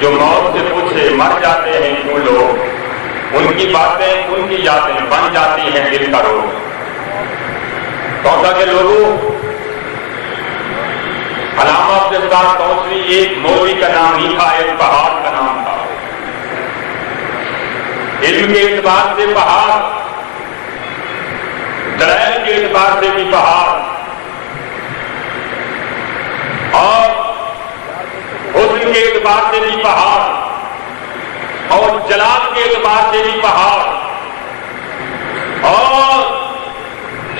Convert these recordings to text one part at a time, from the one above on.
جو موت سے پوچھے مر جاتے ہیں کیوں لوگ، ان کی باتیں ان کی یادیں بن جاتی ہیں دل کا روگ۔ توسا کے لوگوں، علامہ عبدالستار توسوی ایک مولوی کا نام ہی تھا، ایک پہاڑ کا نام تھا۔ علم کے اعتبار سے پہاڑ، دلائل کے اعتبار سے بھی پہاڑ، اور حسن کے اعتبار سے بھی پہاڑ، اور جلال کے اعتبار سے بھی پہاڑ، اور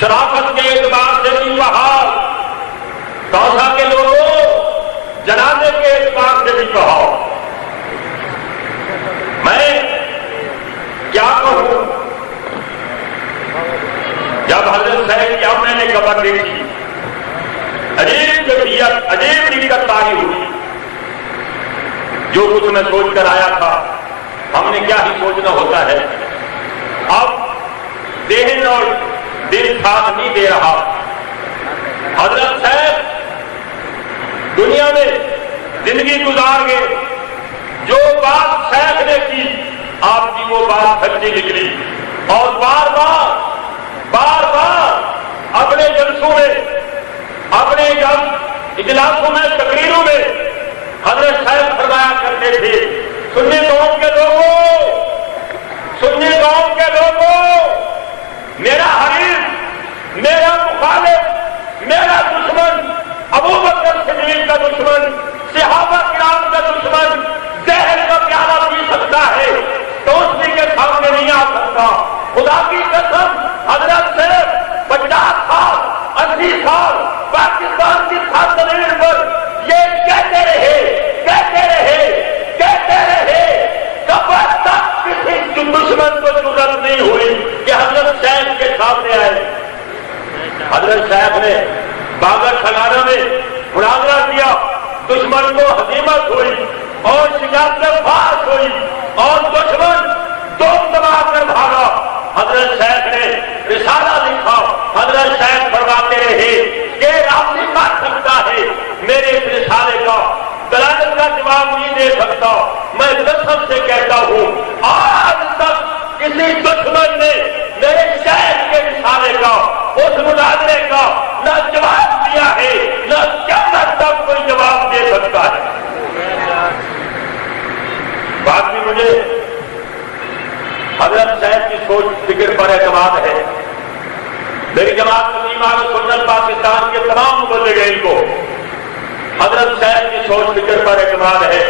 شرافت کے اعتبار سے بھی پہاڑ، توسا کے لوگوں جنازے کے اعتبار سے بھی پہاڑ۔ میں کیا کہوں، جب حضرت صاحب کی اب میں نے قبر دیکھی، عجیب کیفیت، عجیب دقت طاری ہوئی۔ جو کچھ میں سوچ کر آیا تھا، ہم نے کیا ہی سوچنا ہوتا ہے، اب ذہن اور دل ساتھ نہیں دے رہا۔ حضرت صاحب دنیا میں زندگی گزار گئے، جو بات شیخ نے کی آپ کی وہ بات سچی نکلی، اور بار بار اپنے جلسوں میں، اپنے اجلاسوں میں، تقریروں میں حضرت صاحب فرمایا کرتے تھے، سنی قوم کے لوگوں، سنی قوم کے لوگوں، میرا حریف، میرا مخالف، میرا دشمن، ابو بکر صدیق کا دشمن، صحابہ کرام کا دشمن زہر کا پیالہ پی سکتا ہے، توسوی کے سامنے نہیں آ سکتا۔ خدا کی قسم، حضرت سے 50 سال 80 سال پاکستان کی سرزمین پر یہ کہتے رہے، قبر تک کسی دشمن کو ضرورت نہیں ہوئی کہ حضرت صاحب کے سامنے آئے۔ حضرت صاحب نے باغر خزانہ میں مناظرہ کیا، دشمن کو ہزیمت ہوئی اور شکست فاش ہوئی، اور دشمن دوم دبا کر بھاگا۔ حضرت صاحب نے رسالہ لکھا، حضرت صاحب فرماتے رہے کہ آپ نہیں کر سکتا ہے میرے اس رسالے کا، دلائل کا جواب نہیں دے سکتا۔ میں قسم سے کہتا ہوں، آج تک کسی دشمن نے میرے شیخ کے رسالے کا، اس مناظرے کا نہ جواب دیا ہے، نہ قیامت تک کوئی جواب دے سکتا ہے۔ بات بھی مجھے حضرت صاحب کی سوچ فکر پر اعتماد ہے۔ میری جماعت تسلیم اہل سنت پاکستان کے تمام مبلغین کو حضرت صاحب کی سوچ فکر پر اعتماد ہے۔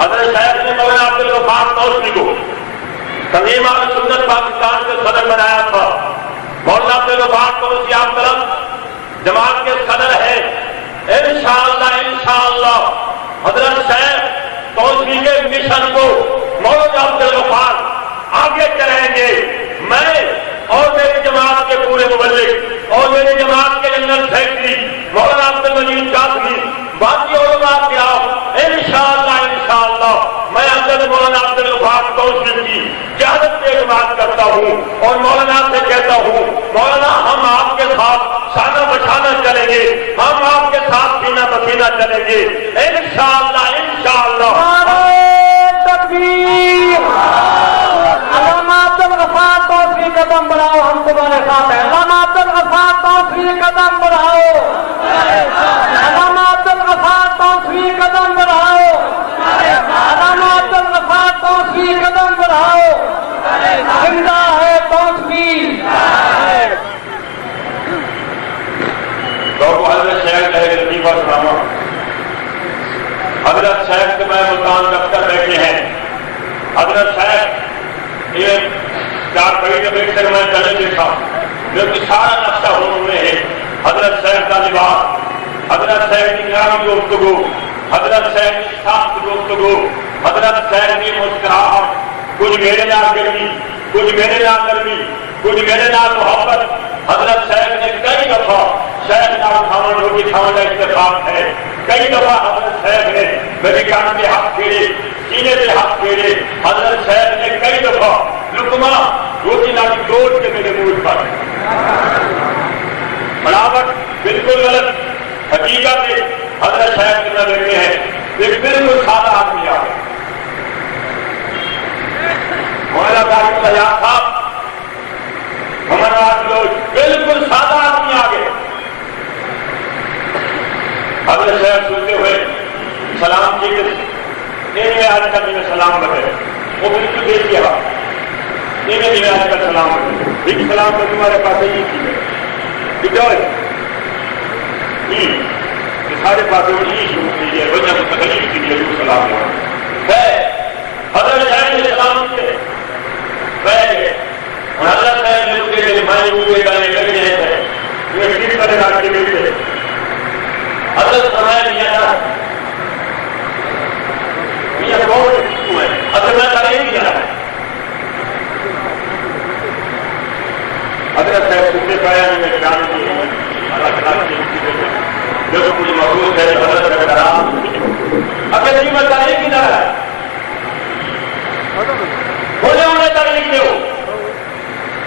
حضرت صاحب نے مولانا عبدالغفار توسوی کو تسلیم اہل سنت پاکستان کے صدر بنایا تھا۔ مولانا عبدالغفار توسوی آپ طرف جماعت کے صدر ہے۔ انشاءاللہ حضرت صاحب توسوی کے مشن کو مولانا عبدالغفار آگے چلائیں گے۔ میں اور میری جماعت کے پورے مبلغ اور میری جماعت کے جنرل سیکرٹری مولانا عبدالمجید قاسمی، باقی علماء کرام، انشاءاللہ میں حضرت مولانا عبدالغفار توسوی کی قیادت پہ اعتماد کرتا ہوں، اور مولانا سے کہتا ہوں، مولانا ہم آپ کے ساتھ شانہ بشانہ چلیں گے، ہم آپ کے ساتھ سینہ بسینہ چلیں گے، انشاءاللہ۔ تکبیر! علامہ عبدالغفار توسوی قدم بڑھاؤ، ہم تمہارے ساتھ ہیں۔ علامہ عبدالغفار توسوی قدم بڑھاؤ، علامہ عبدالغفار توسوی قدم بڑھاؤ، علامہ عبدالغفار توسوی قدم بڑھاؤ، زندہ ہے توسوی۔ حضرت شیخ لطیفہ سناما، حضرت شیخ کے میں ملتان دفتر بیٹھے ہیں۔ حضرت صاحب یہ 4 مہینے بیٹھ کر میں چلے دیکھا، جو کہ سارا نقشہ انہوں نے ہے۔ حضرت صاحب کا لباس، حضرت صاحب کی نامی گفتگو، حضرت صاحب کی سخت گفتگو، حضرت صاحب کی مسکراہٹ، کچھ میرے نال گرمی، کچھ میرے نال نرمی، کچھ میرے نال محبت۔ حضرت صاحب نے کئی دفعہ شیخ نال کھاون روٹی کھاون کا اتفاق ہے، کئی دفعہ حضرت صاحب نے میری کان پہ ہاتھ پھیرے، سینے پہ ہاتھ پھیرے۔ حضرت صاحب نے کئی دفعہ لقمہ روٹی نال دوڑ کے میرے منہ پر۔ بناوٹ بالکل غلط، حقیقت ہے۔ حضرت صاحب کے بیٹھے ہیں، ایک بالکل سادہ آدمی آ گیا مولانا طارق سیاح صاحب ہمارا لوگ بالکل سادہ آدمی آ گئے حضرت صاحب سنتے ہوئے سلام کی میں آج کل میں سلام بتے وہ بالکل دیکھ گیا میں آج کل سلام بتے ایک سلام تو تمہارے پاس ہی تھی سارے پاس وہی شروع کیجیے وجہ کو تکلیف کیجیے وہ سلام ہے حضرت صاحب نے سلام کیے بیٹھ گئے حضرت صاحب نے اس کے مائیں ہوئے گانے کر گئے تھے وہ ٹھیک کرے رات کے بیٹھے حضرت فرمایا میاں میاں بہت ہے اصل میں کرے ہی جانا ہے حضرت صاحب سنتے پایا میں جان کی اللہ تعالیٰ کی جو کچھ محسوس ہے حضرت صاحب کرام اگر جی میں کرے ہی جانا ہے بولے انہیں کرنے کے ہو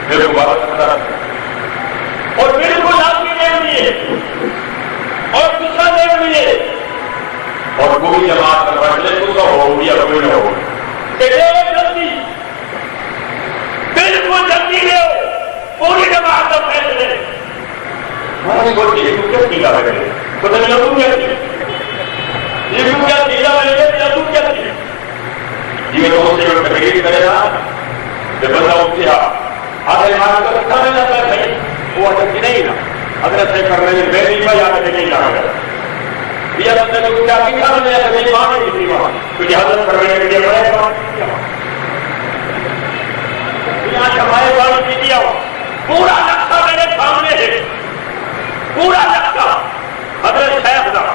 میرے کو بات کرتا اور بالکل آپ کی نیم لیے اور دوسرا نیم لیے اور کوئی جماعت کا پڑھ لے تو ہو یا کوئی نہ ہو جلدی بالکل جلدی لے پوری جماعت کا فیصلے ہماری بولتی ہے کیوں کیا لگے تو لگوں کیا یہ کیوں کیا تیرا لگے لگوں کیا یہ لوگوں سے جو تقریر کرے گا جب بندہ اٹھتے آدھے مار کر رکھا نہیں جاتا ہے وہ اٹھتی نہیں نا اگر ایسے کرنے میں میں نہیں پایا کہ نہیں جانا گا یہ بندے کو کیا کی کھا لیا کہ نہیں مانے کسی بات کیونکہ حضرت کرنے کے لیے بڑے بات یہاں ہمارے بات کی دیا پورا نقشہ میرے سامنے ہے پورا نقشہ حضرت شیخ دا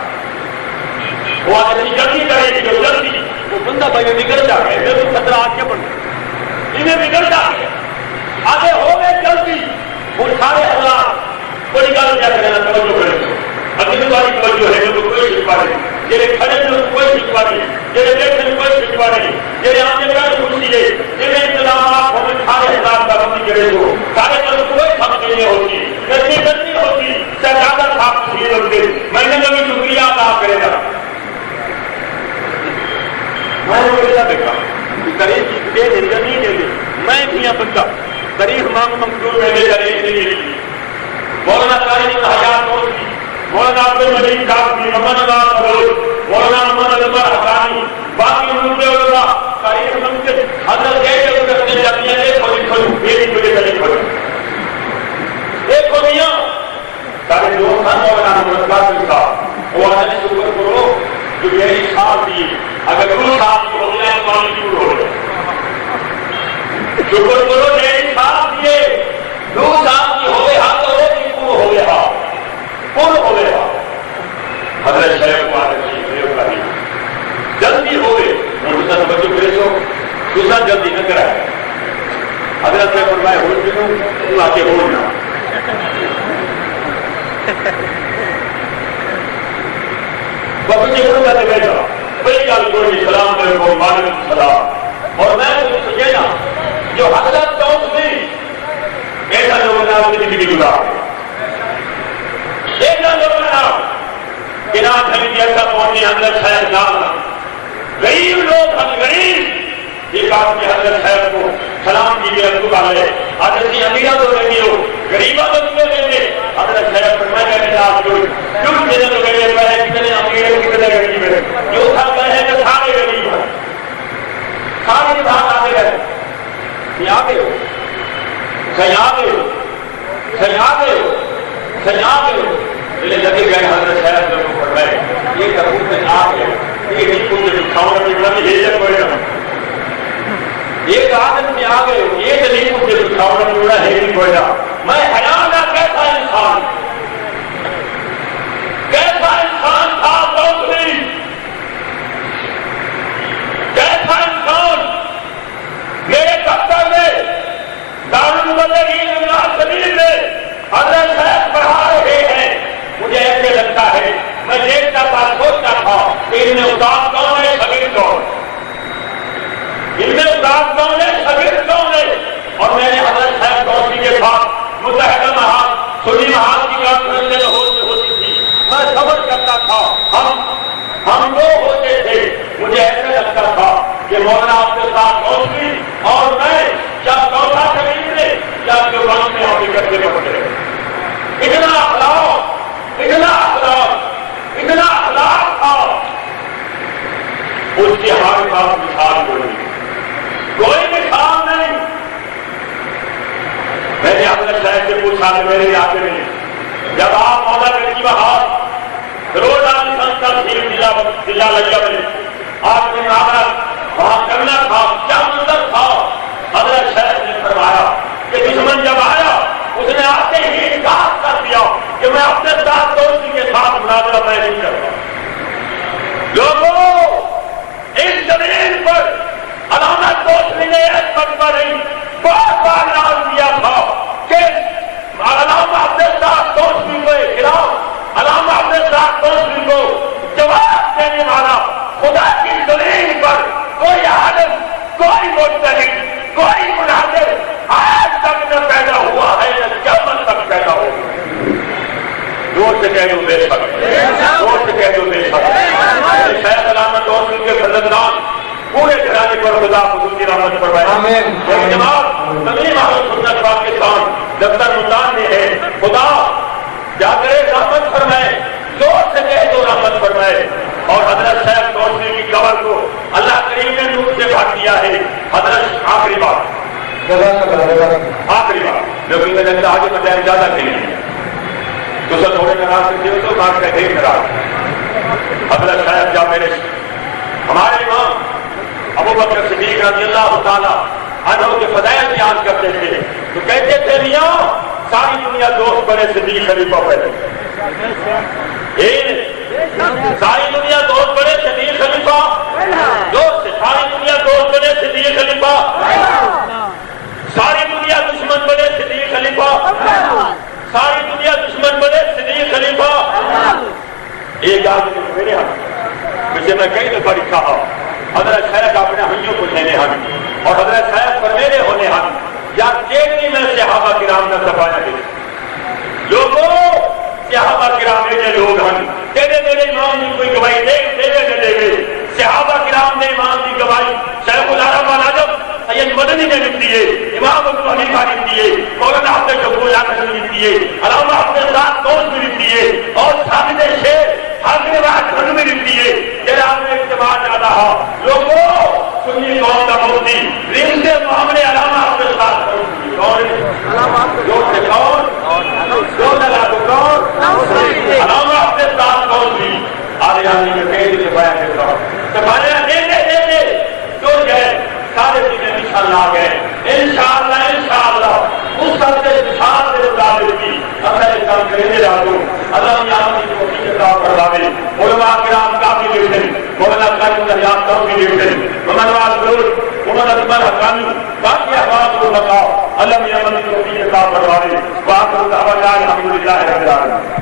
وہ آدمی جلدی کرے گی جو جلدی وہ بندہ بھائی بگڑ جائے میرے کو خطرہ آ کے بڑھ انہیں بگڑ جائے آگے ہو گئے جلدی وہ سارے حضرات کوئی گل کیا کرنا توجہ کرے اگلی باری توجہ ہے تو کوئی شکوا نہیں جیسے کھڑے میں کوئی شکوا نہیں جیسے دیکھنے میں کوئی شکوا نہیں جیسے آپ نے کہا خوشی ہے جیسے انتظامات ہمیں سارے حضرات کا بندی کرے تو سارے پر کوئی سمجھ نہیں ہوتی گرمی گرمی ہوتی سرکار صاحب خوشی ہوتے میں نے کبھی شکریہ ادا کرے گا میں نے وہ دیکھا قریب کی دے دے نہیں دے دے میں بھی بندہ قریب مانگ مقدور میں لے جانے نہیں مولانا قاری حیات ہوتی مولانا عبد المجید صاحب کی محمد نواز فروغ مولانا محمد عمر حقانی باقی ملتے علماء قریب سمجھے حضرت کہتے ہیں کرتے جاتی ہیں ایک ہوئی کھلو میری تجھے کلی کھلو ایک ہو گیا سارے دوست ہیں مولانا محمد قاسم صاحب وہ آنے شکر کرو جو میری صاحب دی اگر روح صاحب کی ہو جائے تو آنے شکر ہو جائے شکر کرو میری صاحب دیے روح صاحب کی ہوئے ہاں تو وہ بھی پور ہو گیا پور ہو گیا حضرت شیخ مارے جلدی ہوئے دوسرا بچوں بھیجو دوسرا جلدی نہ کرائے حضرت شیخ فرمائے ہو جنوں تو آ کے ہونا بچے کو کہتے بیٹھا بڑی گل کوئی سلام کرے کو وعلیکم السلام اور میں سوچے نا جو حضرت چوک تھی ایسا لوگوں نے آپ کی زندگی گزار ایسا لوگوں نے آپ کہ نام خریدی ایسا پہنچے حضرت صاحب نام غریب لوگ ہم غریب ایک آپ کے حضرت صاحب کو سلام کی بھی رکھو والے حضرت کی امیرہ تو رہی ہو غریبہ تو کیوں رہے حضرت صاحب فرمائے کہ آپ جو کیوں جنہیں تو گئے پہلے کتنے امیر کتنے غریب ہے جو تھا کہے کہ سارے غریب ہیں سارے بات آتے گئے یہ آگے ہو صحیح آگے ہو صحیح آگے ہو صحیح آگے ہو لے لگے گئے حضرت صاحب جو فرمائے یہ کبوت میں آگے یہ نہیں کچھ دکھاؤں میں بڑا بھی ہیجر پڑے گا ایک آدم میں آگے ہو یہ نہیں کچھ دکھاؤں میں بڑا ہیجر پڑے گا میں حیران نہ کیسا انسان تھا دوسری کیسا انسان میرے دفتر میں دارالمبلغین امام سبیل میں حضرت صاحب پڑھا رہے ہیں مجھے ایسے لگتا ہے میں دیکھتا تھا سوچتا تھا کہ ان میں استاد کون ہے شاگرد کون ان میں استاد کون ہے شاگرد کون ہے اور میں نے حضرت صاحب دوسری کے ساتھ متحدہ محاذ سنی محاذ کی کانفرنس میں ہوتی تھی میں صبر کرتا تھا ہم وہ ہوتے تھے اس کی ہمارے پاس مثال کوئی مثال نہیں. میں نے اپنے شہر سے پوچھا کہ میرے علاقے میں جب آپ مولا گنجی بہار روزانہ سنسا ضلع لگیا میں آپ نے معاملہ وہاں کرنا تھا, کیا منظر تھا. حضرت شہر نے فرمایا کہ دشمن جب آیا اس نے آتے ہی انکار کر دیا کہ میں اپنے ساتھ دوستی کے ساتھ مناظرہ میں نہیں کرتا. لوگوں اس زمین پر علامہ دوسری نے اس وقت پر بہت بار نام دیا تھا کہ علامہ اپنے ساتھ دوسری کو خلاف علامہ اپنے ساتھ دوسری کو جواب دینے والا خدا کی زمین پر کوئی عالم, کوئی مجتہد, کوئی مناظر آج تک نہ پیدا ہوا ہے نہ قیامت تک پیدا ہوگا. زور سے کہہ دو بے شک, زور سے کہہ دو بے شک. شیخ علامہ دوسری کے خزندان پورے گھرانے پر خدا خصوصی رحمت فرمائے. جناب تمام اہل سنت پاکستان دفتر ملتان میں ہے, خدا جا کرے رحمت فرمائے, زور سے کہہ دو رحمت فرمائے. اور حضرت شیخ دوسری کی قبر کو اللہ کریم نے نور سے بھر دیا ہے. حضرت آخری بات لیکن میں لگتا آگے بتایا زیادہ نہیں تو سر تھوڑے ناراض سے تو بات کا ڈھیر ناراض. حضرت شیخ جا میرے ہمارے امام ابو بکر صدیق رضی اللہ تعالیٰ عنہ کے فضائل بیان کرتے تھے تو کہتے تھے میاں ساری دنیا دوست بنے صدیق خلیفہ پہلے, ساری دنیا دوست بنے صدیق خلیفہ, دوست ساری دنیا دوست بنے صدیق خلیفہ, ساری دنیا دشمن بنے صدیق خلیفہ, ساری دنیا دشمن بنے صدیق خلیفہ. ایک آدمی میرے ہاتھ مجھے میں کئی دفعہ لکھا ہوں حضرت شیخ اپنے ہنیوں کو لینے ہم اور حضرت شیخ پر میرے ہونے ہم یا چیکنی میں صحابہ کرام نے سفایا دے. لوگوں صحابہ کرام نے لوگ ہم تیرے میرے امام نے کوئی گواہی دے نہ دے گئے. صحابہ کرام نے امام کی گواہی شیخ العرب والعجب سید مدنی نے لکھ دیے, امام ابو حنیفہ نے لکھ دیے, مولانا عبد الغفور نے لکھ دیے, علامہ اپنے ساتھ دوست بھی لکھ دیے اور سامنے شیر حاضر بات گھر میں لکھ دیے. جناب نے اجتماع زیادہ ہو لوگوں سنی قوم کا مفتی ریم سے معاملے علامہ اپنے ساتھ کون علامہ اپنے ساتھ کون سی آدھے آدمی میں کئی دن سفایا دیتا ہوں سفایا دیتے جو جائے سارے چیزیں انشاءاللہ آ گئے. انشاءاللہ اس سب سے بشار سے مطابق کی اپنے کام کرنے جا دوں. اللہ یہاں کی توفیق عطا فرمائے. علماء کرام کافی لکھتے مولانا قاسم نجات کافی لکھتے محمد نواز ضرور محمد اکبر حقانی باقی احوال کو بتاؤ. اللہ یہاں کی توفیق عطا فرمائے. واخر دعوانا الحمدللہ رب العالمین.